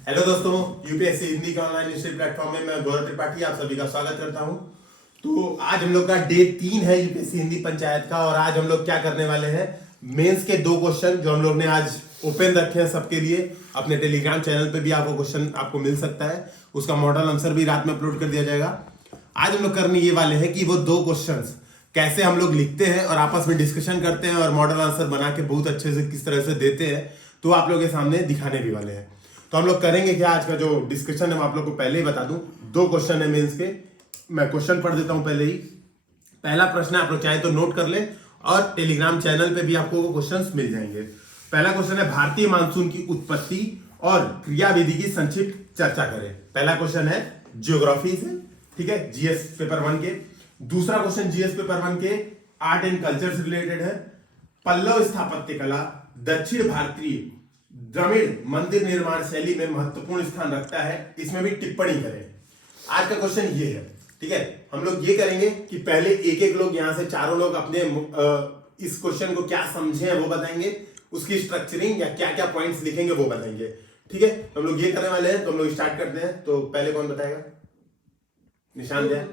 Hello दोस्तों, UPSC Hindi का online institute platform में मैं गौरव त्रिपाठी आप सभी का स्वागत करता हूं। तो आज हम लोग का डे 3 है यूपीएससी हिंदी पंचायत का। और आज हम लोग क्या करने वाले हैं, मेंस के 2 क्वेश्चन जो हम लोग ने आज ओपन रखे हैं सबके लिए। अपने टेलीग्राम चैनल पे भी आपको क्वेश्चन आपको मिल सकता है, उसका मॉडल आंसर भी रात में अपलोड कर दिया जाएगा। आज हम लोग करने ये वाले हैं कि वो 2 क्वेश्चन कैसे हम लोग लिखते हैं और आपस में डिस्कशन करते हैं और मॉडल आंसर बना के बहुत अच्छे से किस तरह से देते हैं, तो आप लोगों के सामने दिखाने भी वाले हैं। तो हम लोग करेंगे क्या, आज का जो डिस्कशन है मैं आप लोग को पहले ही बता दूं। 2 क्वेश्चन है मेंस के, मैं क्वेश्चन पढ़ देता हूं पहले ही। पहला प्रश्न है, आप लोग चाहे तो नोट कर लें और टेलीग्राम चैनल पे भी आपको वो क्वेश्चंस मिल जाएंगे। पहला क्वेश्चन है, भारतीय मानसून की उत्पत्ति और क्रियाविधि की संक्षिप्त चर्चा करें। पहला क्वेश्चन है ज्योग्राफी से, ठीक है, जीएस पेपर 1 के। दूसरा क्वेश्चन जीएस पेपर 1 के आर्ट एंड कल्चर से रिलेटेड है। पल्लव स्थापत्य कला दक्षिण भारतीय द्रविड़ मंदिर निर्माण शैली में महत्वपूर्ण स्थान रखता है, इसमें भी टिप्पणी करें। आज का क्वेश्चन ये है, ठीक है। हम लोग ये करेंगे कि पहले एक लोग यहाँ से चारों लोग अपने इस क्वेश्चन को क्या समझे हैं वो बताएंगे, उसकी स्ट्रक्चरिंग या क्या क्या पॉइंट्स लिखेंगे वो बताएंगे, ठीक है। हम लोग ये करने वाले हैं, तो हम लोग स्टार्ट करते हैं। तो पहले कौन बताएगा? निशान दें।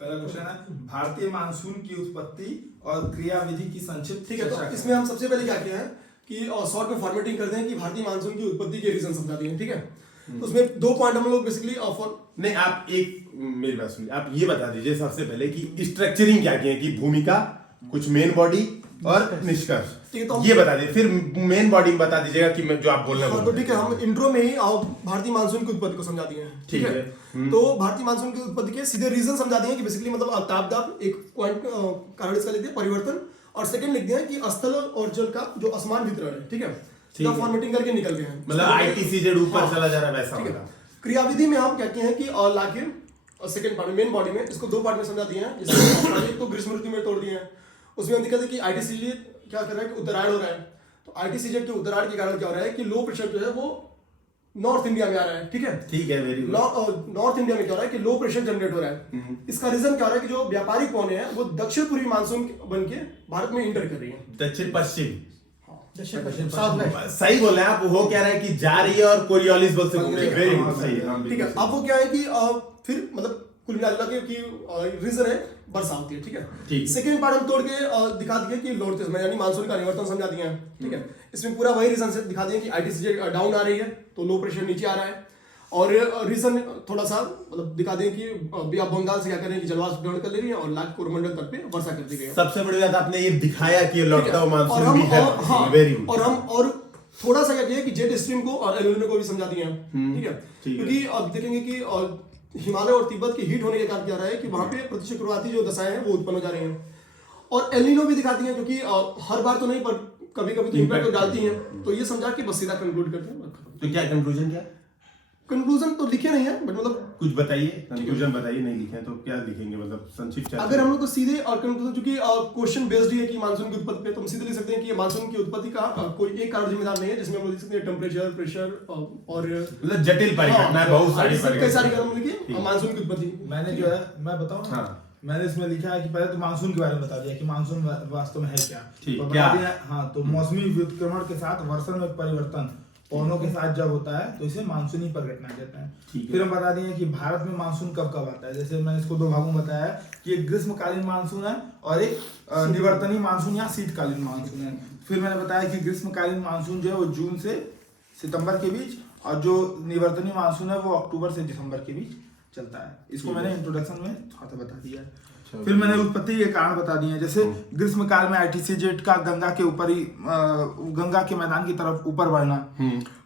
पहला क्वेश्चन है, भारतीय मानसून की उत्पत्ति और क्रियाविधि की संक्षिप्त। ठीक है, तो इसमें हम सबसे पहले क्या किया है कि शॉर्ट में फॉर्मेटिंग करते हैं कि भारतीय मानसून की उत्पत्ति के रीजन समझा दिए, ठीक है। तो उसमें 2 पॉइंट हम लोग बेसिकली नहीं, आप एक मेरी बात सुनिए, आप ये बता दीजिए सबसे पहले कि स्ट्रक्चरिंग क्या की है, कि भूमिका, कुछ मेन बॉडी और निष्कर्ष, ये बता दीजिए। फिर मेन बॉडी बता दीजिएगा कि मैं जो आप बोल रहे हैं। तो ठीक है, हम इंट्रो में ही भारतीय मानसून की उत्पत्ति को समझा दिए हैं, ठीक है। तो भारतीय मानसून की उत्पत्ति के सीधे रीजन समझा दिए कि बेसिकली मतलब तापदाब, एक पॉइंट कारण इसका लिख दिया परिवर्तन, और सेकंड लिख दिया कि स्थल और जल का जो असमान वितरण है, ठीक है। तो फॉर्मेटिंग करके निकल गए हैं, मतलब आईटीसीजेड ऊपर चला जा रहा है वैसा होगा। क्रियाविधि में हम कहते हैं कि लाखिर और सेकंड पार्ट मेन बॉडी में इसको 2 पार्ट में समझा दिए हैं। जिसमें एक तो ग्रीष्म ऋतु में तोड़ दिए हैं, उसमें हम दिक्कत है कि आईटीसीजेड क्या कर रहा है कि उत्तरायण हो रहा है। तो आईटीसीजेड के उत्तरायण के कारण क्या हो रहा है कि लो प्रेशर जो है वो नॉर्थ इंडिया में आ रहा है, ठीक है। ठीक है, वेरी गुड। नॉर्थ इंडिया में क्या हो रहा है कि लो प्रेशर जनरेट हो रहा है। इसका रीजन क्या हो रहा है कि जो व्यापारिक पौने हैं वो दक्षिण पूर्वी मानसून बन के भारत में इंटर कर रही है। दक्षिण पश्चिम, दक्षिण पश्चिम, साउथ वेस्ट, सही बोल रहे हैं आप। वो कह रहे हैं कि जा रही है और कोरियोलिस बल से घूम रही है। वेरी गुड, सही है, ठीक है। अब वो क्या है कि फिर मतलब कुल मिला के रीजन है वर्षा होती है, ठीक है। सेकंड पार्ट हम तोड़ के दिखा दिए कि लोड यानी मानसून का परिवर्तन समझा दिए हैं, ठीक है। इसमें पूरा वही रीजन से दिखा दिए कि आईटीसीजेड डाउन आ रही है तो लो प्रेशर नीचे आ रहा है। और रीजन थोड़ा सा मतलब दिखा दें कि बे ऑफ बंगाल से क्या कर रहे हैं कि जलवायु ग्रहण कर ले रही है और लाख कोरोमंडल तट पे वर्षा कर दी गई है। सबसे बड़ी बात आपने ये दिखाया कि लौटता मानसून भी है। Very good. और हम और थोड़ा सा क्या किया कि जेट स्ट्रीम को और एल नीनो को भी समझा दिए हैं, ठीक है। क्योंकि अब देखेंगे कि हिमालय और तिब्बत के हीट होने के कारण क्या रहा है कि वहां पे प्रतिचक्रवाती जो दशाएं हैं वो उत्पन्न हो जा रही हैं। और एल नीनो भी दिखाती हैं, क्योंकि हर बार तो नहीं पर कभी कभी तो इम्पैक्ट तो डालती हैं। तो ये समझा के बस सीधा कंक्लूड करते हैं। तो क्या कंक्लूजन, क्या कंक्लूजन तो लिखे नहीं है, बट मतलब कुछ बताइए, कंक्लूजन बताइए। नहीं लिखे तो क्या लिखेंगे, मतलब संक्षिप्त। अगर हम लोग को सीधे और कंक्लूजन, क्योंकि क्वेश्चन बेस्ड है कि मानसून की उत्पत्ति पे, तो हम सीधे लिख सकते हैं कि मानसून की उत्पत्ति का कोई एक कारण जिम्मेदार नहीं है, जिसमें हम लोग लिख सकते हैं टेम्परेचर, प्रेशर और मतलब जटिल परिघटना, बहुत सारी कई सारी कारण लिखिए मानसून की उत्पत्ति। मैंने जो है मैं बताऊं ना, मैंने इसमें लिखा है कि पहले तो मानसून के बारे में बता दिया कि मानसून वास्तव में है क्या, तो बता दिया। हाँ, तो मौसमी व्युत्क्रमण के साथ वर्षण में परिवर्तन पौनों के साथ जब होता है तो इसे मानसूनी परिघटना कहते हैं। फिर हम बता दिए कि भारत में मानसून कब कब आता है। जैसे मैंने इसको 2 भागों में बताया है कि एक ग्रीष्मकालीन मानसून है और एक निवर्तनीय मानसून या शीतकालीन मानसून है। फिर मैंने बताया कि ग्रीष्मकालीन मानसून जो है वो जून से सितंबर के बीच, और जो निवर्तनीय मानसून है वो अक्टूबर से दिसंबर के बीच चलता है। इसको मैंने इंट्रोडक्शन में थोड़ा सा बता दिया है। फिर मैंने उत्पत्ति के कारण बता दिए, जैसे ग्रीष्म काल में आईटीसीजेड का गंगा के ऊपर ही गंगा के मैदान की तरफ ऊपर बढ़ना।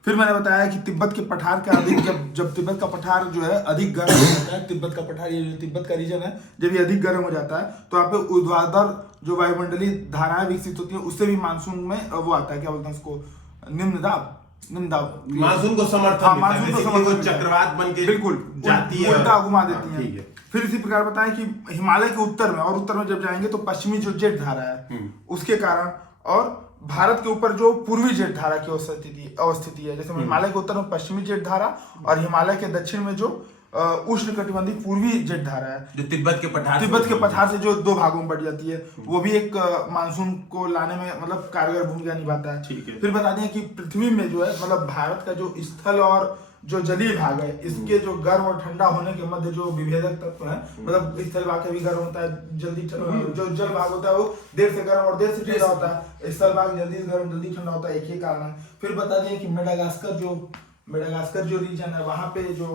फिर मैंने बताया कि तिब्बत के पठार का अधिक जब तिब्बत का पठार जो है अधिक गर्म हो जाता है, तिब्बत का पठार ये तिब्बत का रीजन है, जब ये अधिक गर्म हो जाता है तो यहाँ पे ऊर्ध्वाधर जो वायुमंडलीय धाराएं विकसित होती है, उससे भी मानसून में वो आता है, क्या बोलते हैं उसको, निम्न दाब मानसून को समर्थन, मानसून को समर्थन, चक्रवात बन के बिल्कुल जाती है, उल्टा घुमा देती है। फिर इसी प्रकार बताएं कि हिमालय के उत्तर में, और उत्तर में जब जाएंगे तो पश्चिमी जो जेट धारा है उसके कारण, और भारत के ऊपर जो पूर्वी जेट धारा की अवस्थिति है, जैसे हिमालय के उत्तर में पश्चिमी जेट धारा और हिमालय के दक्षिण में जो उष्ण कटिबंधीय पूर्वी जलधारा है, जो तिब्बत के पठार से जो 2 भागों में बढ़ जाती है, वो भी एक मानसून को लाने में मतलब कारगर भूमिका निभाता है। फिर बता दें कि पृथ्वी में जो है मतलब भारत का जो स्थल और जो जलीय भाग है, इसके जो गर्म और ठंडा होने के मध्य जो विभेदक तत्व है, मतलब स्थल भाग का भी गर्म होता है, जल्दी जो जल भाग होता है वो देर से गर्म और देर से ठंडा होता है, स्थल भाग जल्दी गर्म जल्दी ठंडा होता है, एक ही कारण है। फिर बता दें कि मेडागास्कर जो रीजन है, वहां पे जो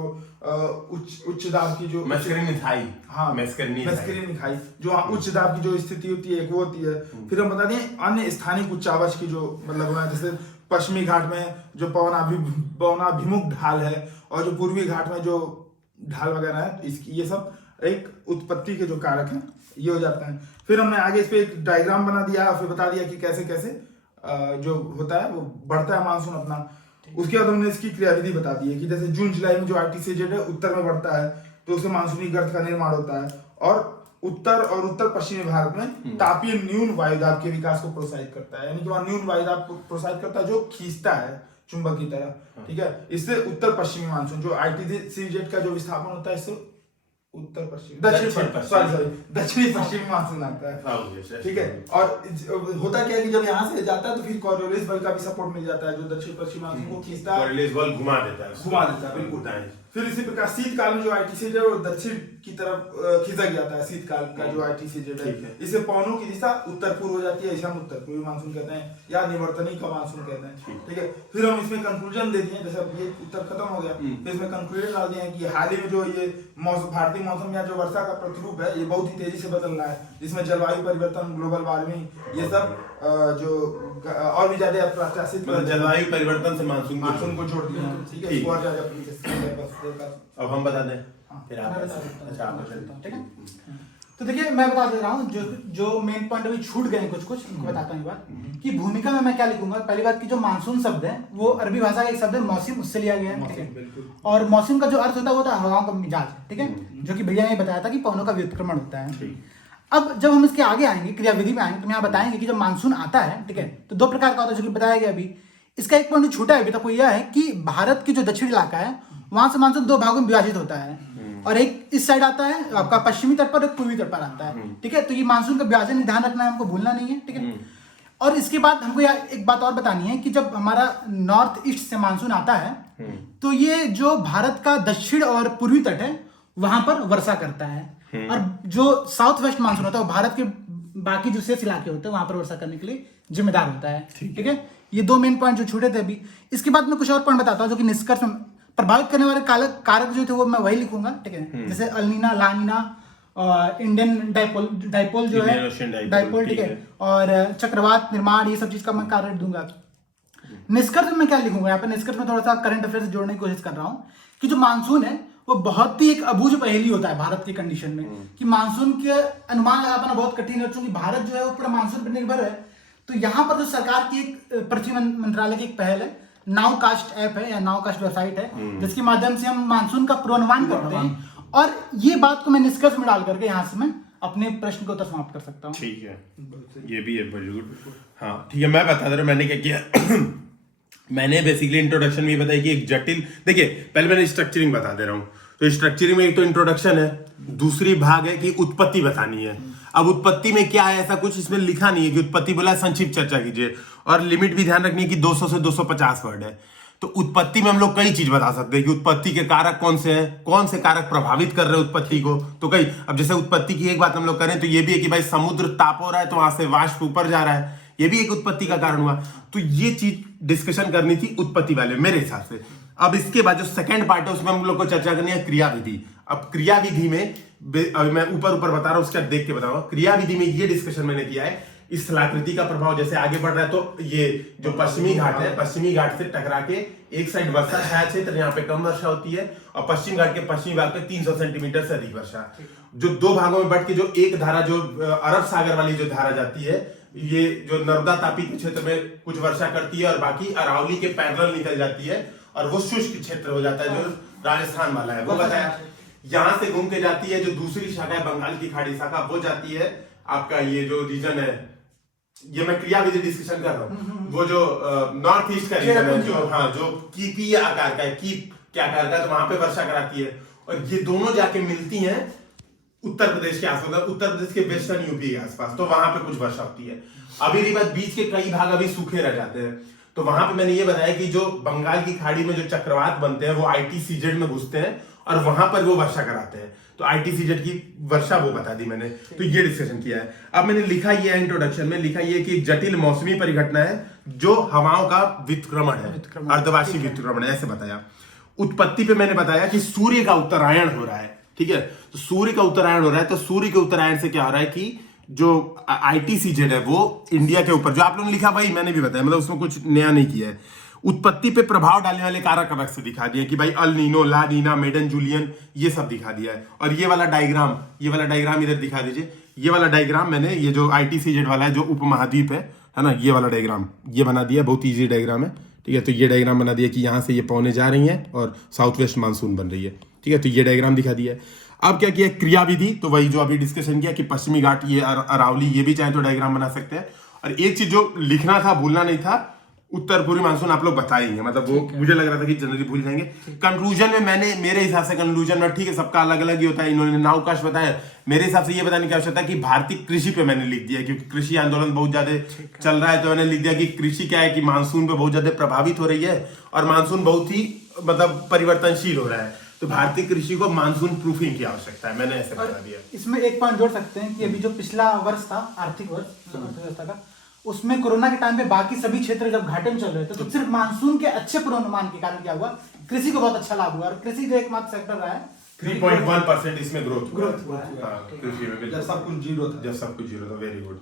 उच्च दाब की जो मस्करीनी खाई जो उच्च दाब की जो स्थिति होती है, एक वो होती है। फिर हम बता दें अन्य स्थानिक उच्चावच की जो मतलब जैसे पश्चिमी घाट में जो पवनाभिमुख ढाल है और जो पूर्वी घाट में जो ढाल वगैरह है, इसकी ये सब एक उत्पत्ति के जो कारक हैं ये हो जाते हैं। फिर हमने आगे इस पे एक डायग्राम बना दिया और फिर बता दिया कि कैसे कैसे जो होता है वो बढ़ता है मानसून अपना। उसके बाद हमने इसकी क्रियाविधि बता दी है कि जैसे जून जुलाई में जो आरटीसीजेड है उत्तर में बढ़ता है तो उससे मानसूनी गर्त का निर्माण होता है और उत्तर और उत्तर पश्चिमी भारत में तापीय न्यून वायुदाब के विकास को प्रोत्साहित करता है, यानी कि वहां न्यून वायुदाब को प्रोत्साहित करता है जो खींचता है चुंबक की तरह, ठीक है। इससे उत्तर पश्चिमी मानसून जो आरटीसीजेड का जो विस्थापन होता है इससे उत्तर पश्चिमी दक्षिणी पश्चिमी मानसून आता है, ठीक है। और होता क्या है कि जब यहाँ से जाता है तो फिर कोरियोलिस बल का भी सपोर्ट मिल जाता है जो दक्षिण पश्चिमी मानसून को खींचता है, कोरियोलिस बल घुमा देता है बिल्कुल। फिर इसी प्रकार शीतकाल में जो आईटीसीजेड है वो दक्षिण की तरफ खिसक जाता है, शीतकाल का जो आईटीसीजेड है, इससे पवनों की दिशा उत्तर पूर्व हो जाती है, इसे हम उत्तर पूर्वी मानसून कहते हैं या निवर्तनी का मानसून कहते हैं, ठीक है। फिर हम इसमें कंक्लूजन दे दिए, जैसे ये उत्तर खत्म हो गया, फिर इसमें कंक्लूजन डाल दिए कि हाल ही में जो ये भारतीय मौसम या जो वर्षा का प्रतिरूप है ये बहुत ही तेजी से बदल रहा है, जिसमें जलवायु परिवर्तन, ग्लोबल वार्मिंग, ये सब जो और भी ज्यादा प्रत्याशित जलवायु परिवर्तन से मानसून को जोड़ दिया, ठीक है। इसको और ज्यादा अब हम बता दें फिर आप अच्छा आप ठीक है। तो देखिए मैं बता दे रहा हूँ जो मेन पॉइंट अभी छूट गए कुछ उनको बताता हूँ बात कि भूमिका में मैं क्या लिखूंगा। पहली बात की जो मानसून शब्द है वो अरबी भाषा का एक शब्द है मौसम, उससे लिया गया है, ठीक है। और मौसम का जो अर्थ होता है वो होता है हवाओं का मिजाज, ठीक है, जो कि भैया ने बताया था कि पवनों का व्युत्क्रमण होता है। अब जब हम इसके आगे आएंगे क्रियाविधि में आएंगे तो हम यहाँ बताएंगे कि जब मानसून आता है, ठीक है, तो 2 प्रकार का होता है जो कि बताया गया अभी। इसका एक पॉइंट छूटा है अभी तक, वो यह है कि भारत की जो दक्षिण इलाका है वहां से मानसून 2 भागों में विभाजित होता है और एक इस साइड आता है आपका पश्चिमी तट पर, एक पूर्वी तट पर आता है, ठीक है। तो ये मानसून का विभाजन ध्यान रखना है, हमको भूलना नहीं है, ठीक है। और इसके बाद हमको यहाँ एक बात और बतानी है कि जब हमारा नॉर्थ ईस्ट से मानसून आता है तो ये जो भारत का दक्षिण और पूर्वी तट है वहां पर वर्षा करता है, और जो साउथ वेस्ट मानसून होता है वो भारत के बाकी जो शेष इलाके होते हैं वहां पर वर्षा करने के लिए जिम्मेदार होता है, ठीक है। ये 2 मेन पॉइंट जो छूटे थे अभी। इसके बाद मैं कुछ और पॉइंट बताता हूँ जो कि निष्कर्ष में प्रभावित करने वाले कारक जो थे वो मैं वही लिखूंगा, ठीक है। जैसे अल्नीना, लानीना, इंडियन डाइपोल जो है डाइपोल, ठीक है, और चक्रवात निर्माण, ये सब चीज का मैं कारण दूंगा। निष्कर्ष में क्या लिखूंगा यहाँ पे, निष्कर्ष में थोड़ा सा करंट अफेयर से जोड़ने की कोशिश कर रहा हूँ कि जो मानसून है वो बहुत ही एक अबूझ पहेली होता है भारत की कंडीशन में, कि मानसून के अनुमान लगा पाना बहुत कठिन है, क्योंकि भारत जो है वो पूरा मानसून पर निर्भर है। तो यहाँ पर जो सरकार की एक पृथ्वी मंत्रालय की एक पहल है, नाउकास्ट ऐप है या नाउकास्ट वेबसाइट है, जिसके माध्यम से हम मानसून का पूर्वानुमान करते हैं। और ये बात को मैं निष्कर्ष में डाल करके यहाँ से मैं अपने प्रश्न को उत्तर समाप्त कर सकता हूँ। ठीक है, ये भी है वेरी गुड। हाँ ठीक है, मैं बता दे रहा हूँ मैंने क्या किया। मैंने बेसिकली इंट्रोडक्शन में बताया कि एक जटिल, देखिए पहले मैंने स्ट्रक्चरिंग बता दे रहा हूँ। तो स्ट्रक्चरिंग में एक तो इंट्रोडक्शन है, दूसरी भाग है कि उत्पत्ति बतानी है। अब उत्पत्ति में क्या है, ऐसा कुछ इसमें लिखा नहीं है कि उत्पत्ति बोला, संक्षिप्त चर्चा कीजिए, और लिमिट भी ध्यान रखनी है कि 200 से 250 वर्ड है। तो उत्पत्ति में हम लोग कई चीज बता सकते हैं कि उत्पत्ति के कारक कौन से हैं, कौन से कारक प्रभावित कर रहे हैं उत्पत्ति को। तो कई, अब जैसे उत्पत्ति की एक बात हम लोग करें तो ये भी है कि भाई समुद्र ताप हो रहा है तो वहां से वाष्प ऊपर जा रहा है, ये भी एक उत्पत्ति का कारण हुआ। तो ये चीज डिस्कशन करनी थी उत्पत्ति वाले मेरे हिसाब से। अब इसके बाद जो सेकंड पार्ट है उसमें हम लोग को चर्चा करनी है क्रियाविधि। अब क्रियाविधि में अभी मैं ऊपर बता रहा हूँ, उसका देख के बताऊंगा। क्रियाविधि में ये डिस्कशन मैंने किया है, इस स्थलाकृति का प्रभाव जैसे आगे बढ़ रहा है तो ये जो पश्चिमी घाट है, पश्चिमी घाट से टकरा के एक साइड वर्षा छाया क्षेत्र, यहाँ पे कम वर्षा होती है, और पश्चिम घाट के पश्चिमी भाग पे 300 सेंटीमीटर से अधिक वर्षा। जो 2 भागों में बढ़ के जो एक धारा, जो अरब सागर वाली जो धारा जाती है, ये जो नर्मदा तापी के क्षेत्र में कुछ वर्षा करती है और बाकी अरावली के पैरेलल निकल जाती है, और वो शुष्क क्षेत्र हो जाता है जो राजस्थान वाला है, वो बताया। यहां से घूम के जाती है जो दूसरी शाखा है बंगाल की खाड़ी शाखा, वो जाती है आपका ये जो रीजन है, ये मैं क्रियाविधि डिस्कशन कर रहा हूँ, वो जो नॉर्थ ईस्ट का रीजन है, जो हाँ जो कीपीय आकार का है, कीप क्या आकार का है, तो वहां पे वर्षा कराती है। और ये दोनों जाके मिलती हैं उत्तर प्रदेश के आसपास, उत्तर प्रदेश के वेस्टर्न यूपी के आसपास, तो वहां पे कुछ वर्षा होती है। अभी रही बात बीच के कई भाग अभी सूखे रह जाते हैं, तो वहां पे मैंने ये बताया कि जो बंगाल की खाड़ी में जो चक्रवात बनते हैं वो ITCZ में घुसते हैं और वहां पर वो वर्षा कराते हैं, तो ITCZ की वर्षा वो बता दी मैंने। तो ये डिस्कशन किया है। अब मैंने लिखा ये है इंट्रोडक्शन में, लिखा ये कि एक जटिल मौसमी परिघटना है जो हवाओं का विक्रमण है, अर्धवार्षिक विक्रमण है, ऐसे बताया। उत्पत्ति पे मैंने बताया कि सूर्य का उत्तरायण हो रहा है, ठीक है, तो सूर्य का उत्तरायण हो रहा है, तो सूर्य के उत्तरायण से क्या हो रहा है कि जो ITCZ है वो इंडिया के ऊपर, जो आप लोगों ने लिखा वही मैंने भी बताया, मतलब उसमें कुछ नया नहीं किया है। उत्पत्ति पे प्रभाव डालने वाले कारक अलग से दिखा दिए कि भाई अल नीनो, ला नीना, मेडन जूलियन, ये सब दिखा दिया है। और ये वाला डायग्राम इधर दिखा दीजिए। ये वाला डायग्राम मैंने, ये जो ITCZ वाला है जो उपमहाद्वीप है ना, ये वाला डायग्राम ये बना दिया, बहुत ईजी डायग्राम है, ठीक है। तो ये डायग्राम बना दिया कि यहाँ से ये पौने जा रही हैं और साउथ वेस्ट मानसून बन रही है, ठीक है। तो ये डायग्राम दिखा दिया है। अब क्या किया, क्रियाविधि, तो वही जो अभी डिस्कशन किया कि पश्चिमी घाट, ये अरावली, ये भी चाहे तो डायग्राम बना सकते हैं। और एक चीज जो लिखना था, भूलना नहीं था, उत्तर पूर्वी मानसून आप लोग बताएंगे, मतलब वो मुझे लग रहा था कि जनरली भूल जाएंगे। कंक्लूजन में मैंने, मेरे हिसाब से कंक्लूजन में, ठीक है सबका अलग अलग ही होता है, इन्होंने नावकाश बताया, मेरे हिसाब से ये बताने की आवश्यकता है कि भारतीय कृषि पे मैंने लिख दिया, क्योंकि कृषि आंदोलन बहुत ज्यादा चल रहा है, तो मैंने लिख दिया कि कृषि क्या है कि मानसून पे बहुत ज्यादा प्रभावित हो रही है और मानसून बहुत ही मतलब परिवर्तनशील हो रहा है, तो भारतीय कृषि को मानसून प्रूफिंग की आवश्यकता है, मैंने ऐसे बता दिया। इसमें एक पॉइंट जोड़ सकते हैं कि अभी जो पिछला वर्ष था, आर्थिक वर्ष अर्थव्यवस्था का, उसमें कोरोना के टाइम पे बाकी सभी क्षेत्र जब घाटे में चल रहे थे, तो सिर्फ मानसून के अच्छे पूर्वानुमान के कारण क्या हुआ, कृषि को बहुत अच्छा लाभ हुआ। और कृषि जो एकमात्र सेक्टर रहा है, 3.1% इसमें ग्रोथ हुआ है। कृषि में, जब सब कुछ जीरो था, वेरी गुड।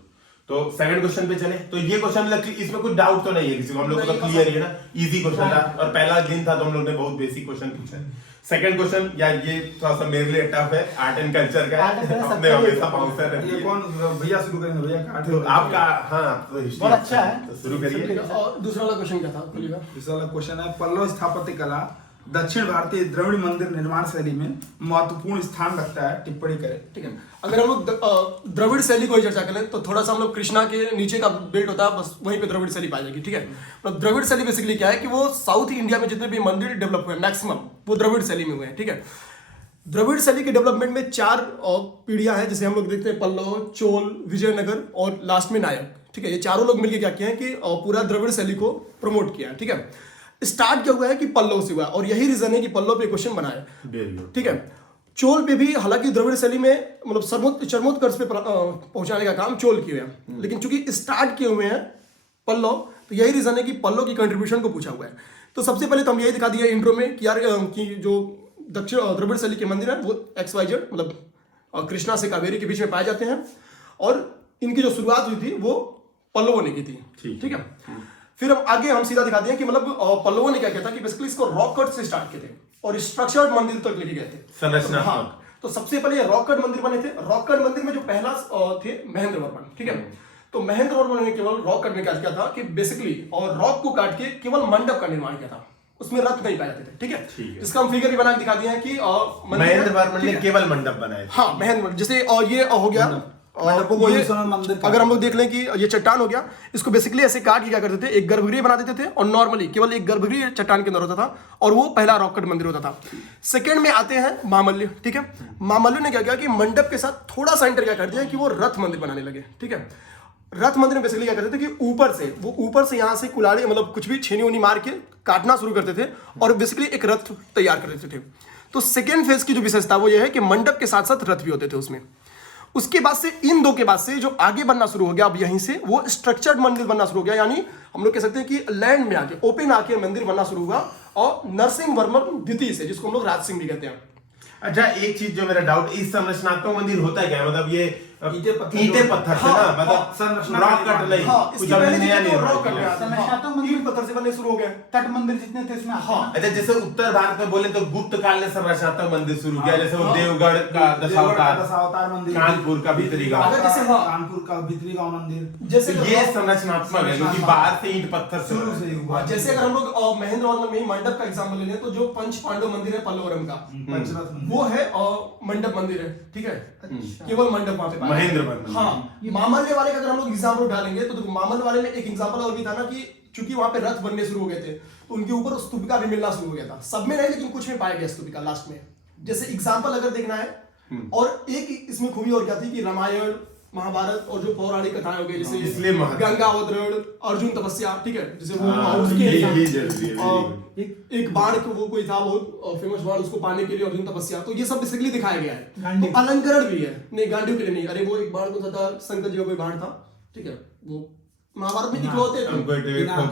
तो सेकंड क्वेश्चन पे चले, तो ये क्वेश्चन इसमें कुछ डाउट तो नहीं है किसी को, हम लोग को तो क्लियर है ना, इजी क्वेश्चन था और पहला दिन था तो हम लोग ने बहुत बेसिक क्वेश्चन पूछा है। सेकंड क्वेश्चन यार ये थोड़ा सा मेरे लिए टफ है, आर्ट एंड कल्चर का है, अपने हमेशा बाउंसर है। ये कौन भैया शुरू करेंगे, भैया का तो आपका, हाँ तो हिस्ट्री बहुत अच्छा है, तो शुरू करिए। और दूसरा वाला क्वेश्चन क्या था, बोलिएगा। दूसरा वाला क्वेश्चन है, पल्लव स्थापत्य कला दक्षिण भारतीय द्रविड़ मंदिर निर्माण शैली में महत्वपूर्ण स्थान रखता है, टिप्पणी करें। ठीक है, अगर हम लोग द्रविड़ शैली को ही चर्चा करें तो थोड़ा सा हम लोग कृष्णा के नीचे का बेल्ट होता है, बस वहीं पे द्रविड़ शैली पाई जाएगी, ठीक है। मतलब द्रविड़ शैली बेसिकली क्या है कि वो साउथ इंडिया में जितने भी मंदिर डेवलप हुए मैक्सिमम वो द्रविड़ शैली में हुए हैं, ठीक है। द्रविड़ शैली के डेवलपमेंट में 4 पीढ़ियां हैं, जैसे हम लोग देखते हैं पल्लव, चोल, विजयनगर और लास्ट में नायक, ठीक है। ये चारों लोग मिलकर क्या किया है कि पूरा द्रविड़ शैली को प्रमोट किया है, ठीक है। स्टार्ट क्या हुआ है कि पल्लव से हुआ और यही रीजन है कि पल्लव पे क्वेश्चन बना है, ठीक है। चोल पे भी हालांकि द्रविड़ शैली में मतलब चरमोत्कर्ष पे पहुंचाने का काम चोल किए हैं, लेकिन चूंकि स्टार्ट किए हुए हैं पल्लव, तो यही रीजन है कि पल्लव की कंट्रीब्यूशन को पूछा हुआ है। तो सबसे पहले तो हम यही दिखा दिया इंट्रो में कि यार कि जो दक्षिण द्रविड़ शैली के मंदिर है वो XYZ मतलब कृष्णा से कावेरी के बीच में पाए जाते हैं और इनकी जो शुरुआत हुई थी वो पल्लवों ने की थी, ठीक है। फिर हम सीधा दिखा दिया कि मतलब पल्लवों ने क्या किया था कि बेसिकली इसको रॉक कट से स्टार्ट किए थे और स्ट्रक्चर्ड मंदिर तक लेके गए थे, संरचना। हाँ, तो सबसे पहले रॉक कट मंदिर बने थे। रॉक कट मंदिर में जो पहला थे महेंद्र वर्मन, ठीक है। तो महेंद्र वर्मन ने केवल रॉक कट में क्या किया था कि बेसिकली और रॉक को काट के केवल मंडप का निर्माण किया था, उसमें रथ नहीं पाए जाते थे, ठीक है। इसका हम फिगर भी बना के दिखा दिया है कि महेंद्र वर्मन ने केवल मंडप बनाए। हाँ, महेंद्र, जैसे ये हो गया अगर हम लोग देख लें कि ये चट्टान हो गया, इसको बेसिकली ऐसे काट के क्या करते थे, एक गर्भगृह बना देते थे और नॉर्मली केवल एक गर्भगृह चट्टान के अंदर होता था और वो पहला रॉक कट मंदिर होता था। सेकंड में आते हैं मामल्य, ठीक है। मामल्य ने क्या किया कि मंडप के साथ थोड़ा सा इंटर क्या कर दिया कि वो रथ मंदिर बनाने लगे, ठीक है। रथ मंदिर में बेसिकली क्या करते थे कि ऊपर से यहाँ से कुल्हाड़ी मतलब कुछ भी छेनी उनी मार के काटना शुरू करते थे और बेसिकली एक रथ तैयार कर देते थे। तो सेकेंड फेज की जो विशेषता वो ये है कि मंडप के साथ साथ रथ भी होते थे उसमें। उसके बाद से इन दो के बाद से जो आगे बनना शुरू हो गया, अब यहीं से वो स्ट्रक्चर्ड मंदिर बनना शुरू हो गया, यानी हम लोग कह सकते हैं कि लैंड में आके ओपन आके मंदिर बनना शुरू हुआ और नरसिंह वर्मन द्वितीय से, जिसको हम लोग राज सिंह भी कहते हैं। अच्छा, एक चीज जो मेरा डाउट, इस संरचनात्मक मंदिर होता है क्या, मतलब ये ईंटे पत्थर से ना, मतलब रॉक कट नहीं, कुछ अभी नया नहीं ईंट पत्थर से बनने शुरू हो गए। तट मंदिर जितने थे उसमें अच्छा, जैसे उत्तर भारत में बोले तो गुप्त काल ने संरचनात्मक मंदिर शुरू किया, जैसे वो देवगढ़ का दशावतार मंदिर, कानपुर का भीतरी गांव, कानपुर का भीतरी गांव मंदिर, जैसे ये संरचनात्मक है क्योंकि बाहर से ईंट पत्थर शुरू से हुआ। जैसे अगर हम लोग महेंद्र वर्मन में मंडप का एग्जांपल ले लें तो जो पंच पांडव मंदिर है पल्लवरम का, वो है मंडप मंदिर है, ठीक है। केवल मंडप वहां पे महेंद्र वर्मन। हाँ, मामल्य वाले का अगर हम लोग एग्जांपल उठालेंगे तो देखो मामल्य वाले में एक एग्जांपल और भी था ना कि चूंकि वहां पे रथ बनने शुरू हो गए थे तो उनके ऊपर स्तूपिका भी मिलना शुरू हो गया था। सब में नहीं लेकिन कुछ में पाया गया स्तूपिका लास्ट में, जैसे एग्जाम्पल अगर देखना है, और एक इसमें खूबी और क्या थी कि रामायण महाभारत और जो पौराणिक कथाएं हो गई जैसे गंगा अवतरण, अर्जुन तपस्या, ठीक है, जैसे वो उसके एक बाण वो कोई था बहुत फेमस बाण, उसको पाने के लिए अर्जुन तपस्या, तो ये सब बेसिकली दिखाया गया है। तो अलंकरण भी है, नहीं गांडीव के लिए नहीं, अरे वो एक बाण कौन सा था, शंकर जी का कोई बाण था, ठीक है, वो महाभारत में इकलौते थे,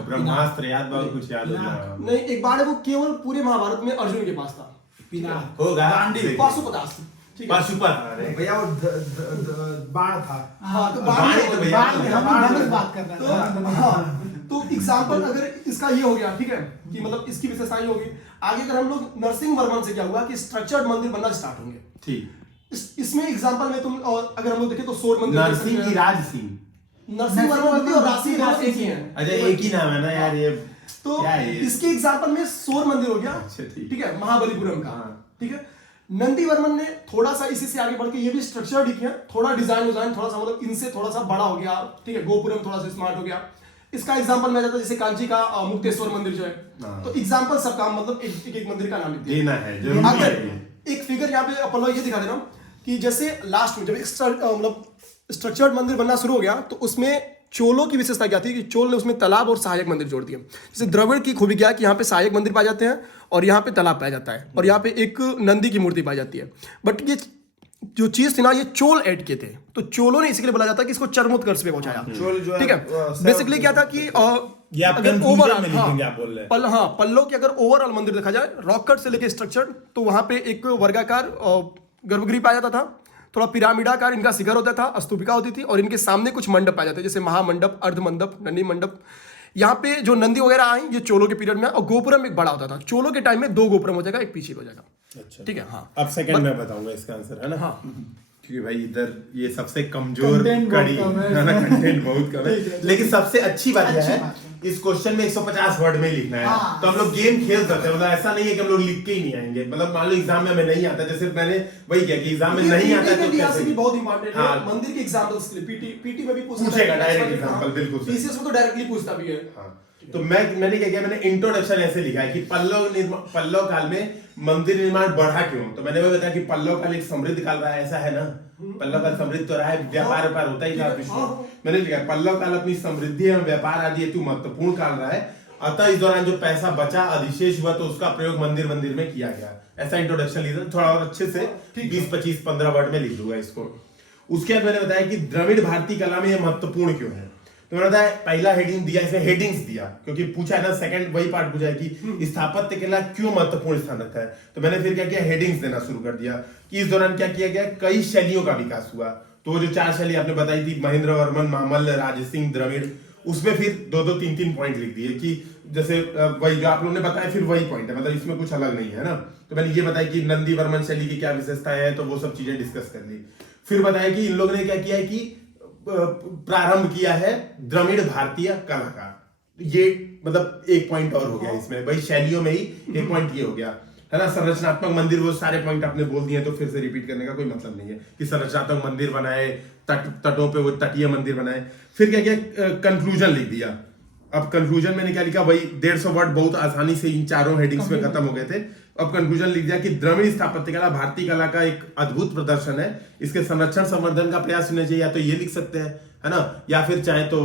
ब्रह्मास्त्र याद बहुत कुछ याद नहीं एक बाण है वो केवल पूरे महाभारत में अर्जुन के पास था, होगा पाशुपतास्त्र, पाशुपत भैया वो बाण था। हाँ तो बात कर रहे हैं। हाँ तो एग्जाम्पल अगर इसका ये हो गया, ठीक है, कि मतलब इसकी विशेषता ये होगी। आगे अगर हम लोग नरसिंह वर्मन से क्या हुआ कि स्ट्रक्चर्ड मंदिर बनना स्टार्ट होंगे, ठीक। इसमें एग्जाम्पल में तुम अगर हम लोग देखें तो सोर मंदिर, नरसिंह की राज सिंह, नरसिंह वर्मन मंदिर और राजसिंह दोनों एक ही है। अच्छा एक ही नाम है ना यार ये, तो इसके एग्जाम्पल में सोर मंदिर हो गया, ठीक है, महाबलीपुरम का, ठीक है। नंदी वर्मन ने थोड़ा सा इसी से आगे बढ़ के ये भी स्ट्रक्चर किया, थोड़ा डिजाइन थोड़ा सा मतलब इनसे थोड़ा सा बड़ा हो गया, ठीक है, गोपुरम थोड़ा सा स्मार्ट हो गया। इसका एग्जांपल मैं जाता जैसे कांची का मुक्तेश्वर मंदिर जो है, तो एग्जांपल सबका मतलब एक मंदिर का नाम देना है। अगर एक फिगर यहाँ पे अपन ये दिखा दे रहा हूँ कि जैसे लास्ट में जब मतलब स्ट्रक्चर्ड मंदिर बनना शुरू हो गया तो उसमें चोलों की विशेषता क्या थी कि चोल ने उसमें तालाब और सहायक मंदिर जोड़ दिए। जैसे द्रविड़ की खूबी क्या है कि यहाँ पे सहायक मंदिर पाए जाते हैं और यहाँ पे तालाब पाया जाता है और यहाँ पे एक नंदी की मूर्ति पाई जाती है। बट ये जो चीज थी ना ये चोल ऐड किए थे, तो चोलों ने इसीलिए बोला जाता है कि इसको चरमोत्कर्ष पे पहुंचाया। ठीक है, बेसिकली क्या था कि अगर ओवरऑल पल्लव के अगर ओवरऑल मंदिर देखा जाए रॉक कट से लेके स्ट्रक्चर, तो वहां पे एक वर्गाकार गर्भगृह पाया जाता था, थोड़ा पिरामिडाकार इनका शिखर होता था, स्तूपिका होती थी और इनके सामने कुछ मंडप पाए जाते जैसे महामंडप, अर्धमंडप, नंदी मंडप। यहाँ पे जो नंदी वगैरह आई ये चोलों के पीरियड में, और गोपुरम एक बड़ा होता था। चोलों के टाइम में 2 गोपुरम हो जाएगा, एक पीछे हो जाएगा। अच्छा ठीक है, हाँ। अब सेकंड मैं बताऊंगा इसका आंसर, है ना? हाँ, क्योंकि भाई इधर ये सबसे कमजोर कड़ी है ना, कंटेंट बहुत कम है। लेकिन सबसे अच्छी बात यह है इस क्वेश्चन में 150 वर्ड में लिखना है। तो हम लोग गेम खेल सकते हैं, मतलब ऐसा नहीं है कि हम लोग लिख के ही नहीं आएंगे। मतलब मान लो एग्जाम में हमें नहीं आता, जैसे मैंने वही किया कि एग्जाम में नहीं आता तो कैसे भी बहुत इंपॉर्टेंट है। मंदिर के एग्जांपल्स के लिए पीटी में भी पूछेगा डायरेक्ट एग्जांपल, बिल्कुल पीसीएस में तो डायरेक्टली पूछता भी है। तो मैंने क्या किया, मैंने इंट्रोडक्शन ऐसे लिखा है कि पल्लव काल में मंदिर निर्माण बढ़ा क्यों। तो मैंने वो बताया कि पल्लव काल एक समृद्ध काल रहा है, ऐसा है ना, पल्लव काल समृद्ध तो रहा है, व्यापार होता ही था विश्व में। मैंने लिखा पल्लव काल अपनी समृद्धि एवं व्यापार आदि हेतु महत्वपूर्ण काल रहा है, अतः इस दौरान जो पैसा बचा अधिशेष हुआ तो उसका प्रयोग मंदिर में किया गया। ऐसा इंट्रोडक्शन लिखा, थोड़ा और अच्छे से 20, 25, 15 वर्ड में लिख दूंगा इसको। उसके बाद मैंने बताया कि द्रविड़ भारतीय कला में यह महत्वपूर्ण क्यों है। तो मैंने बताया पहला हेडिंग दिया, इसमें हेडिंग्स दिया क्योंकि पूछा है ना, सेकंड वही पार्ट पूछा है कि स्थापत्य कला क्यों महत्वपूर्ण स्थान रखा है। तो मैंने फिर क्या किया, हेडिंग्स देना शुरू कर दिया कि इस दौरान क्या किया गया, कई शैलियों का विकास हुआ। तो वो जो 4 शैली आपने बताई थी, महेंद्र वर्मन, मामल्ल, राजसिंह, द्रविड़, उसमें फिर 2-2, 3-3 पॉइंट लिख दिए कि जैसे वही जो आप लोगों ने बताया फिर वही पॉइंट है, मतलब इसमें कुछ अलग नहीं है ना। तो मैंने ये बताया कि नंदी वर्मन शैली की क्या विशेषता है, तो वो सब चीजें डिस्कस कर ली। फिर बताया कि इन लोगों ने क्या किया है कि प्रारंभ किया है द्रविड़ भारतीय कला का। ये मतलब एक पॉइंट और हो गया इसमें, भाई शैलियों में ही एक पॉइंट ये हो गया, है ना। संरचनात्मक मंदिर, वो सारे पॉइंट आपने बोल दिए तो फिर से रिपीट करने का कोई मतलब नहीं है कि संरचनात्मक मंदिर बनाए, तटों पे वो तटीय मंदिर बनाए। फिर क्या किया, कंक्लूजन लिख दिया। अब कंक्लूजन मैंने क्या लिखा, वही 150 वर्ड बहुत आसानी से इन 4 हेडिंग्स में खत्म हो गए थे। अब कंक्लूजन लिख दिया कि द्रविड़ स्थापत्य कला भारतीय कला का एक अद्भुत प्रदर्शन है, इसके संरक्षण संवर्धन का प्रयास होना चाहिए। या तो ये लिख सकते हैं, है ना, या फिर चाहे तो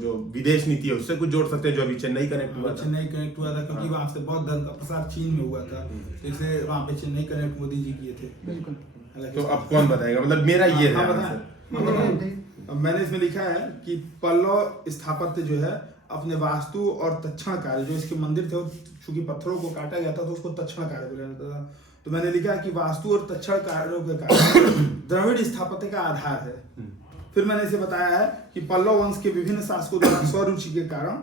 जो विदेश नीति है उससे कुछ जोड़ सकते हैं, जो अभी चेन्नई कनेक्ट हुआ था क्योंकि वहां से बहुत धन का प्रसार चीन में हुआ था, इसलिए वहां पे चेन्नई कनेक्ट मोदी जी किए थे। बिल्कुल। तो अब कौन बताएगा, मतलब मेरा ये है। मैंने इसमें लिखा है कि पल्लव स्थापत्य जो है अपने वास्तु और तक्षण कार्य, जो इसके मंदिर थे चूंकि पत्थरों को काटा गया था तो उसको तक्षण कार्य बोला जाता था। तो मैंने लिखा है कि वास्तु और तक्षण कार्यों के कारण द्रविड़ स्थापत्य का आधार है। फिर मैंने इसे बताया है कि पल्लव वंश के विभिन्न शासकों द्वारा स्वरुचि के कारण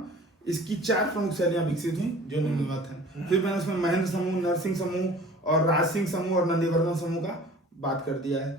इसकी 4 प्रमुख शैलियां विकसित हुई जो निम्नवत हैं। फिर मैंने उसमें महेंद्र समूह, नरसिंह समूह और राजसिंह समूह और नंदीवर्धन समूह का बात कर दिया है।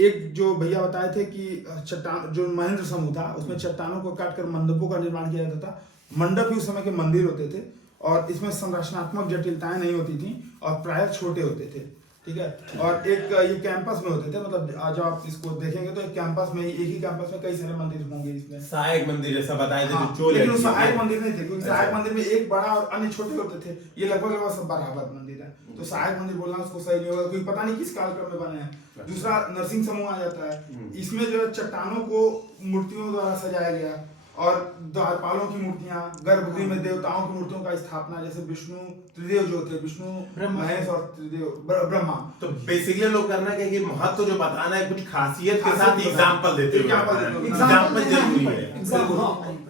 एक जो भैया बताए थे कि चट्टान, जो महेंद्र समूह था उसमें चट्टानों को काटकर मंडपों का निर्माण किया जाता था। मंडप ही उस समय के मंदिर होते थे और इसमें संरचनात्मक जटिलताएं नहीं होती थी और प्रायः छोटे होते थे, ठीक है। और एक ये कैंपस में होते थे, मतलब जब आप इसको देखेंगे तो एक कैंपस में, एक ही कैंपस में कई सारे मंदिर होंगे इसमें। सहायक मंदिर जैसा बताए थे हाँ, जो चोल लेकिन सहायक मंदिर नहीं थे, क्योंकि अच्छा। सहायक मंदिर में एक बड़ा और अन्य छोटे होते थे। ये लगभग सब बराबर मंदिर है, तो सहायक मंदिर बोलना उसको सही नहीं होगा, क्योंकि पता नहीं किस कालक्रम में बने हैं। दूसरा नरसिंह समूह आ जाता है, इसमें जो है चट्टानों को मूर्तियों द्वारा सजाया गया, और द्वारपालों की मूर्तियां, गर्भगृह में देवताओं की मूर्तियों का स्थापना, जैसे विष्णु त्रिदेव जो थे, विष्णु महेश और त्रिदेव ब्रह्मा। तो बेसिकली लोग करना क्या कि महत्व जो बताना है कुछ खासियत के साथ एग्जांपल देते हुए एग्जांपल जरूरी है।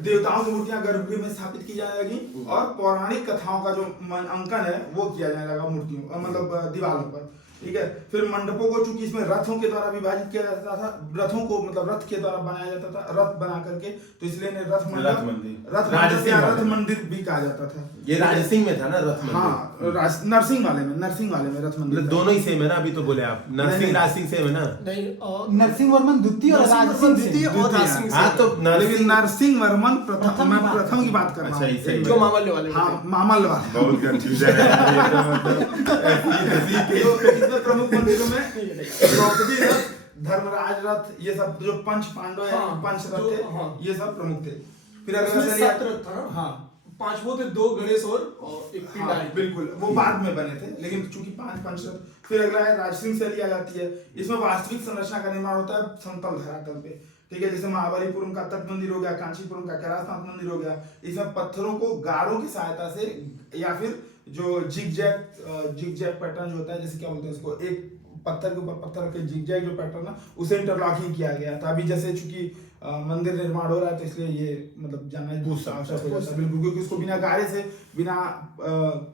देवताओं की मूर्तियां गर्भगृह में स्थापित की जाने लगी, और पौराणिक कथाओं का जो अंकन है वो किया जाने लगा मूर्तियों, मतलब दीवारों पर, ठीक है। फिर मंडपों को, चूंकि इसमें रथों के द्वारा विभाजित किया जाता था, रथों को मतलब रथ के द्वारा बनाया जाता था, रथ बना करके, तो इसलिए इन्हें रथ मंदिर भी कहा जाता था। ये राजसिंह में था ना रथ मंदिर? हाँ, नरसिंह वाले में रथ मंदिर दोनों ही सेम है ना? अभी तो बोले आप नरसिंह राजसिंह सेम है ना? नहीं, नरसिंह वर्मन द्वितीय और राजसिंह द्वितीय और राजसिंह से। हाँ तो नरसिंह वर्मन प्रथम, मैं प्रथम की बात कर रहा अच्छा, सही हूँ, जो मामल्य वाले। हाँ मामल्य वाले। बहुत कंफ्यूजन है। प्रमुख मंदिरों में द्रौपदी रथ, धर्मराज रथ, ये सब जो पंच पांडव है, पंच रथ थे, ये सब प्रमुख थे। फिर अगला 7 रथ था ना? हाँ, 5 वो थे, 2 गणेश और एक पिंडारी। बिल्कुल, वो बाद में बने थे, लेकिन चूंकि 5 पंचरथ। फिर अगला है राजसिंह शैली आ जाती है। इसमें वास्तविक संरचना का निर्माण होता है समतल धरातल पे, ठीक है। जैसे महाबलीपुरम का तट मंदिर हो गया, कांचीपुरम का कैलाशनाथ मंदिर हो गया। इसमें पत्थरों को गारों की सहायता से, या फिर जो जिग जैग पैटर्न जो होता है, जैसे क्या बोलते हैं उसको, एक पत्थर के ऊपर पत्थर के जिग जैग जो पैटर्न है, उसे इंटरलॉकिंग किया गया था। अभी जैसे चूंकि मंदिर निर्माण हो रहा है, तो इसलिए ये मतलब जानना आवश्यक हो जाता है, बिल्कुल, क्योंकि उसको बिना गारे से, बिना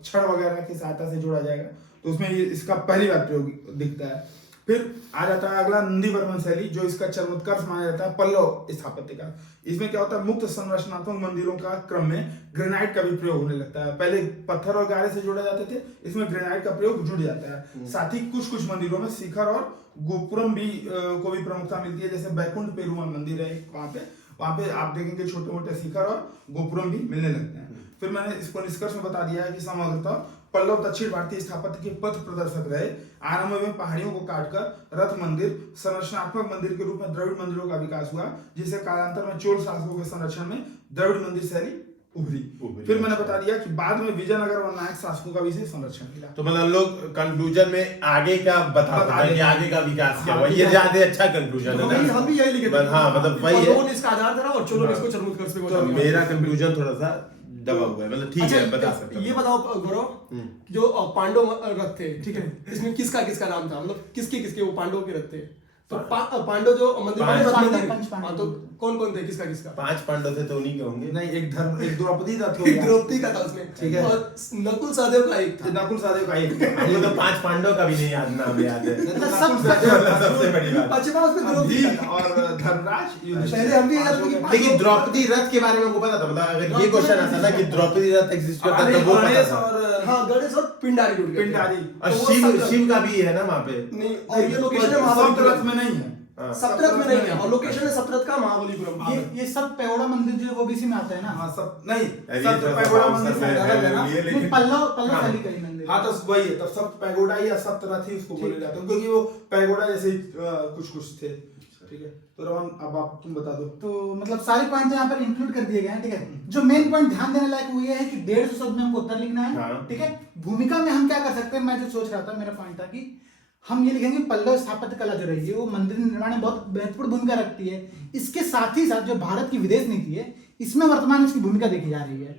छड़ वगैरह की सहायता से जोड़ा जाएगा, तो उसमें ये इसका पहली बार प्रयोग दिखता है। फिर आ जाता है अगला नंदी वर्मन शैली, जो इसका चरमोत्कर्ष माना जाता है पल्लव स्थापत्य का। इसमें क्या होता है, मुक्त संरचनात्मक मंदिरों का क्रम में ग्रेनाइट का भी प्रयोग होने लगता है। पहले पत्थर और गारे से जोड़े जाते थे, इसमें ग्रेनाइट का प्रयोग जुड़ जाता है। साथ ही कुछ मंदिरों में शिखर और गोपुरम भी को भी प्रमुखता मिलती है। जैसे बैकुंठ पेरुमल मंदिर है वहाँ पे आप देखेंगे छोटे मोटे शिखर और गोपुरम भी मिलने लगते हैं। फिर मैंने इसको निष्कर्ष में बता दिया है कि समग्रतः पल्लव दक्षिण भारतीय स्थापत्य के पथ प्रदर्शक रहे। आरंभ में पहाड़ियों को काटकर रथ मंदिर संरचनात्मक मंदिर के रूप में द्रविड़ मंदिरों का विकास हुआ, जिससे कालांतर में चोल शासकों के संरक्षण में द्रविड़ मंदिर शैली उभरी। फिर मैंने बता दिया कि बाद में विजयनगर और नायक शासकों का भी इसे संरक्षण मिला। तो मतलब लोग कंक्लूजन में आगे का बता दें कि आगे का विकास क्या हुआ, ये ज्यादा अच्छा कंक्लूजन है ना? हम भी यही लिखे थे। हाँ, मतलब वही है। इसका आधार था और चलो इसको चरमोत्कर्ष पे तो मेरा कंक्लूजन थोड़ा सा दबा हुआ है, मतलब ठीक है, बता सकते हो। ये बताओ गौरव, जो पांडव रथ थे, ठीक है, इसमें किसका किसका नाम था, मतलब किसके किसके वो पांडव के रथ थे? तो पांडव जो मंदिर हाँ, तो कौन कौन थे, किसका किसका? 5 पांडव थे तो उन्हीं के होंगे। नहीं, एक द्रौपदी का था, द्रौपदी का था उसमें, ठीक है। और नकुल सहदेव का एक था। नकुल सहदेव का एक हमको तो 5 पांडव का भी नहीं याद, नाम याद है। सबसे बड़ी बात। अच्छा, उसमें द्रौपदी का था। और धर्मराज, पहले हम भी याद रखें। लेकिन द्रौपदी रथ के बारे में हमको पता था, मतलब अगर ये क्वेश्चन आता था कि द्रौपदी रथ एग्जिस्ट करता है तो वो पता था। और हाँ, गणेश और पिंडारी जुड़ गए। पिंडारी और शिव का भी है ना वहाँ पे? नहीं, और ये लोकेशन है सप्तरथ में नहीं है, सप्तरथ में नहीं है, और लोकेशन है सप्तरथ का महाबलीपुरम। ये सब पेगोड़ा मंदिर जो वो भी में आता है ना? हाँ, सब नहीं, अरे सब ये पैगोड़ा तो मंदिर सब से है, अलग है ना। ये लेकिन पल्लव शैली का ही मंदिर। हाँ, तो वही है, तब सब पैगोडा या सप्तरथ ही उसको बोले जाते हैं, क्योंकि वो पैगोडा जैसे कुछ थे, ठीक है। तो रोहन, अब आप तुम बता दो। तो मतलब सारे पॉइंट यहाँ पर इंक्लूड कर दिए गए हैं, ठीक है। जो मेन पॉइंट ध्यान देने लायक वो ये है कि 150 शब्द में हमको उत्तर लिखना है, ठीक है। भूमिका में हम क्या कर सकते हैं, मैं जो सोच रहा था, मेरा पॉइंट था कि हम ये लिखेंगे पल्लव स्थापत्य कला जो रही है वो मंदिर निर्माण में बहुत महत्वपूर्ण भूमिका रखती है। इसके साथ ही साथ जो भारत की विदेश नीति है, इसमें वर्तमान में इसकी भूमिका देखी जा रही है,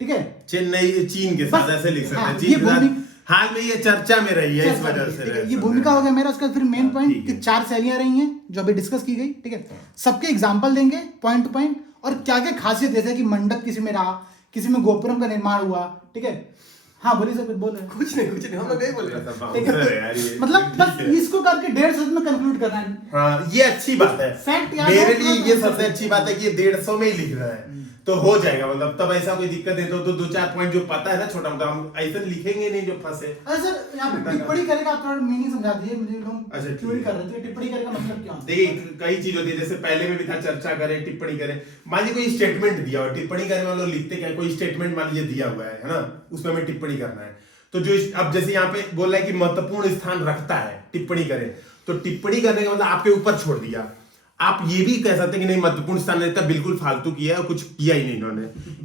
ठीक है। चेन्नई चीन के साथ ऐसे लिख सकते हैं, ये चीन के साथ हाल में ये चर्चा में रही है, इस वजह से ये भूमिका हो गया मेरा। उसका फिर मेन पॉइंट कि 4 शैलियां रही हैं जो अभी डिस्कस की गई, ठीक है। सबके एग्जांपल देंगे पॉइंट टू पॉइंट, और क्या क्या खासियत, जैसे कि मंडप किसी में रहा, किसी में गोपुरम का निर्माण हुआ, ठीक है। हाँ, बोलिए सर, बोल रहे हैं। कुछ नहीं, हम लोग नहीं बोल रहे। मतलब बस इसको करके 150 शब्द में कंक्लूड करना है। हाँ, ये अच्छी बात है। फैक्ट याद मेरे हो लिए तो ये सबसे अच्छी बात है कि ये 150 में ही लिख रहा है, तो हो जाएगा। मतलब तब ऐसा कोई दिक्कत है तो 2-4 पॉइंट जो पता है ना छोटा मोटा, हम ऐसे लिखेंगे नहीं जो फंसे। अरे सर, यहाँ पे टिप्पणी करेगा, आप थोड़ा मीनिंग समझा दीजिए मुझे। लोग अच्छा, थ्योरी कर रहे थे, टिप्पणी करेगा मतलब क्या? देखिए, कई चीज होती है, जैसे पहले में भी था, चर्चा करें, टिप्पणी करें। मान लीजिए कोई स्टेटमेंट दिया और टिप्पणी करने वाले लोग लिखते क्या, कोई स्टेटमेंट मान लीजिए दिया हुआ है ना, उसमें हमें टिप्पणी करना है, तो जो अब जैसे यहाँ पे बोल रहा है कि महत्वपूर्ण स्थान रखता है टिप्पणी करें, तो टिप्पणी करने का मतलब आपके ऊपर छोड़ दिया। आप ये भी कह सकते हैं कि नहीं महत्वपूर्ण स्थान रहता बिल्कुल फालतू किया है और कुछ किया ही नहीं इन्होंने।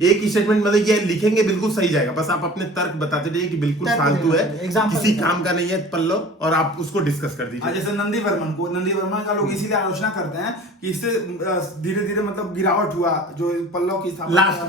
एक स्टेटमेंट मतलब ये लिखेंगे बिल्कुल सही जाएगा, बस आप अपने तर्क बताते रहिए कि बिल्कुल फालतू है, किसी काम का नहीं है पल्लव, और आप उसको डिस्कस कर दीजिए। जैसे नंदी वर्मन का लोग इसीलिए आलोचना करते हैं कि इससे धीरे धीरे मतलब गिरावट हुआ जो पल्लव की स्थापना लास्ट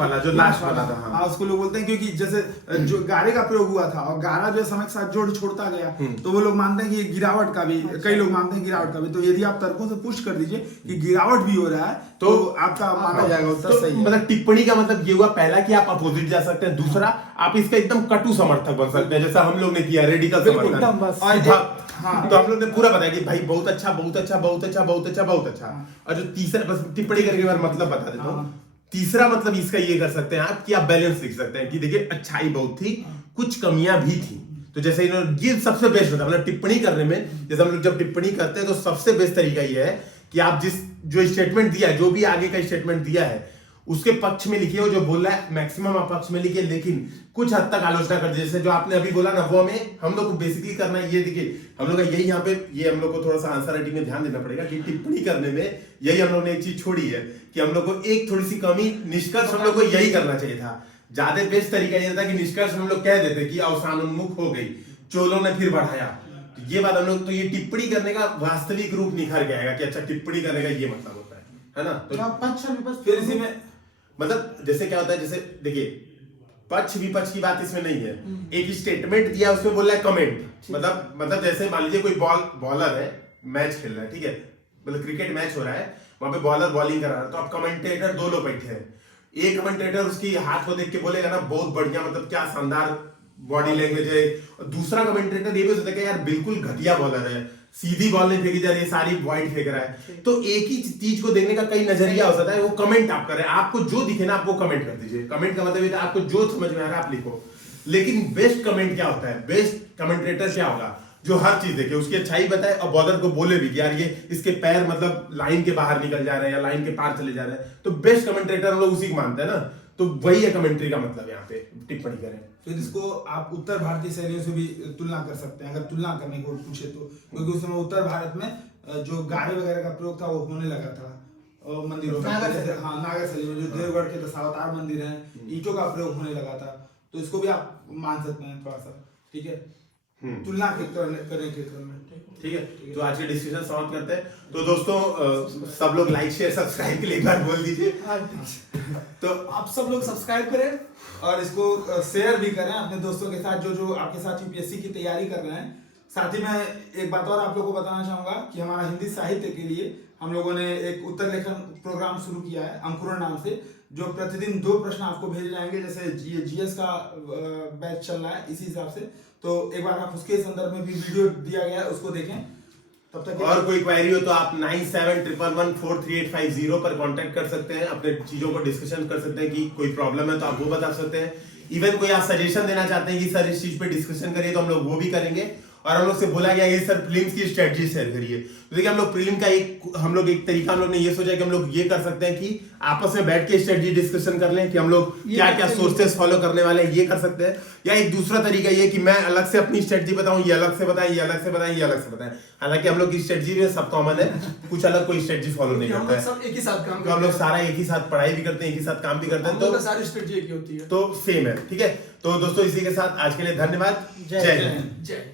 वाला था। हाँ, उसको लोग बोलते हैं क्योंकि जैसे जो गारे का प्रयोग हुआ था और गारा जो समय के साथ जोड़ छोड़ता गया, तो वो लोग मानते हैं कि गिरावट का भी, कई लोग मानते हैं गिरावट का भी। तो यदि आप तर्कों से पुष्ट कर दीजिए कि गिरावट भी हो रहा है तो आपका माना जाएगा उत्तर सही है। मतलब टिप्पणी का मतलब ये हुआ पहला कि आप अपोजिट जा सकते हैं, दूसरा आप इसका एकदम कटु समर्थक बन सकते हैं, जैसा हम लोग ने किया रेडिकल समर्थक। हाँ, तो हम लोग ने पूरा बताया कि भाई बहुत अच्छा बहुत अच्छा बहुत अच्छा बहुत अच्छा बहुत अच्छा। और जो तीसरा, बस टिप्पणी करके बार मतलब बता देता हूँ। तीसरा मतलब इसका ये कर सकते हैं आप कि आप बैलेंस लिख सकते हैं कि देखिए अच्छाई बहुत थी, कुछ कमियां भी थी। तो जैसे इन्होंने ये सबसे बेस्ट होता है मतलब टिप्पणी करने में, जैसे हम लोग जब टिप्पणी करते हैं तो सबसे बेस्ट तरीका ये है कि आप जो स्टेटमेंट दिया है, जो भी आगे का स्टेटमेंट दिया है उसके पक्ष में लिखिए, जो बोल रहा है मैक्सिमम आप पक्ष में लिखिए, लेकिन कुछ हद तक आलोचना कर दीजिए। जैसे जो आपने अभी बोला ना, वो हम लोग को बेसिकली करना है। ये देखिए हम लोग का यही यहाँ पे ये हम लोग को थोड़ा सा आंसर राइटिंग में ध्यान देना पड़ेगा कि टिप्पणी करने में यही हम लोग ने एक चीज छोड़ी है कि हम लोग को एक थोड़ी सी कमी, निष्कर्ष हम लोग को यही करना चाहिए था। ज्यादा बेस्ट तरीका ये था कि निष्कर्ष हम लोग कह देते कि अवसान उन्मुख हो गई, चोलों ने फिर बढ़ाया। तो ये बात हम लोग, तो ये टिप्पणी करने का वास्तविक रूप निखर के आएगा कि अच्छा टिप्पणी करने का ये मतलब होता है ना। तो पक्ष और विपक्ष फिर इसी में मतलब जैसे क्या होता है, जैसे देखिए पक्ष विपक्ष की बात इसमें नहीं है। एक स्टेटमेंट दिया उसमें बोल रहा है कमेंट, मतलब जैसे मान लीजिए कोई बॉलर है, मैच खेल रहा है, ठीक है, मतलब क्रिकेट मैच हो रहा है, वहां पे बॉलर बॉलिंग कर रहा है, तो अब कमेंटेटर दो लोग बैठे हैं। एक कमेंटेटर उसकी हाथ को देख के बोलेगा ना बहुत बढ़िया, मतलब क्या शानदार बॉडी लैंग्वेज है, और दूसरा कमेंटेटर ये भी सोचता है यार बिल्कुल घटिया बॉलर है, सीधी बॉल नहीं फेंकी जा रही है, सारी वाइड फेंक रहा है। तो एक ही चीज को देखने का कई नजरिया हो सकता है, वो कमेंट आप करें, आपको जो दिखे ना आप वो कमेंट कर दीजिए। कमेंट का मतलब ये आपको जो समझ में आ रहा है आप लिखो। लेकिन बेस्ट कमेंट क्या होता है, बेस्ट कमेंटेटर क्या होगा, जो हर चीज देखे, उसकी अच्छाई बताए और बॉलर को बोले भी कि यार ये इसके पैर मतलब लाइन के बाहर निकल जा रहे हैं या लाइन के पार चले जा रहे हैं। तो बेस्ट कमेंटेटर हम लोग उसी को मानते हैं ना, तो वही है कमेंट्री का मतलब यहाँ पे टिप्पणी करें। फिर इसको आप उत्तर भारतीय शैलियों से भी तुलना कर सकते हैं, अगर तुलना करने को पूछे तो, क्योंकि उस समय उत्तर भारत में जो गारे वगैरह का प्रयोग था वो होने लगा था मंदिरों में। हाँ, नागर शैली में जो देवगढ़ के दशावतार मंदिर हैं, ईंटों का प्रयोग होने लगा था। तो इसको भी आप मान सकते हैं थोड़ा सा, ठीक है, तुलना करने के क्रम में। ठीक है, तो आज के डिस्कशन समाप्त करते हैं। तो दोस्तों सब लोग लाइक शेयर सब्सक्राइब के लिए एक बार बोल दीजिए। तो आप सब लोग सब्सक्राइब करें और इसको शेयर भी करें अपने दोस्तों के साथ जो आपके साथ यूपीएससी की तैयारी कर रहे हैं। साथ ही मैं एक बात और आप लोगों को बताना चाहूंगा कि हमारा हिंदी साहित्य के लिए हम लोगों ने एक उत्तर लेखन प्रोग्राम शुरू किया है अंकुरण नाम से, जो प्रतिदिन 2 प्रश्न आपको भेजे जाएंगे। जैसे ये जीएस का बैच चल रहा है इसी हिसाब से, तो एक बार आप उसके संदर्भ में भी वीडियो दिया गया है, उसको देखें। तब तक और कोई क्वेरी हो तो आप 9711143850 पर कांटेक्ट कर सकते हैं, अपने चीजों को डिस्कशन कर सकते हैं कि कोई प्रॉब्लम है तो आप वो बता सकते हैं। इवन कोई आप सजेशन देना चाहते हैं कि सर इस चीज पे डिस्कशन करिए तो हम लोग वो भी करेंगे। और हम लोग से बोला गया ये सर प्रीलिम्स की स्ट्रेटजी शेयर करिए, तो देखिए हम लोग प्रीलिम का एक तरीका हम लोग ने ये सोचा कि हम लोग ये कर सकते हैं कि आपस में बैठ के स्ट्रेटजी डिस्कशन कर लें कि हम लोग क्या क्या सोर्सेस फॉलो करने वाले हैं, ये कर सकते हैं। या एक दूसरा तरीका ये कि मैं अलग से अपनी स्ट्रेटजी बताऊं, ये अलग से बताएं, ये अलग से बताएं, ये अलग से बताएं। हालांकि हम लोग की स्ट्रेटजी में सब कॉमन है, कुछ अलग कोई स्ट्रेटजी फॉलो नहीं करता है, सब एक ही साथ काम तो हम लोग सारा एक ही साथ पढ़ाई भी करते हैं, एक ही साथ काम भी करते हैं, तो सारी स्ट्रेटजी एक ही होती है, तो सेम है। ठीक है, तो दोस्तों इसी के साथ आज के लिए धन्यवाद। जय हिंद। जय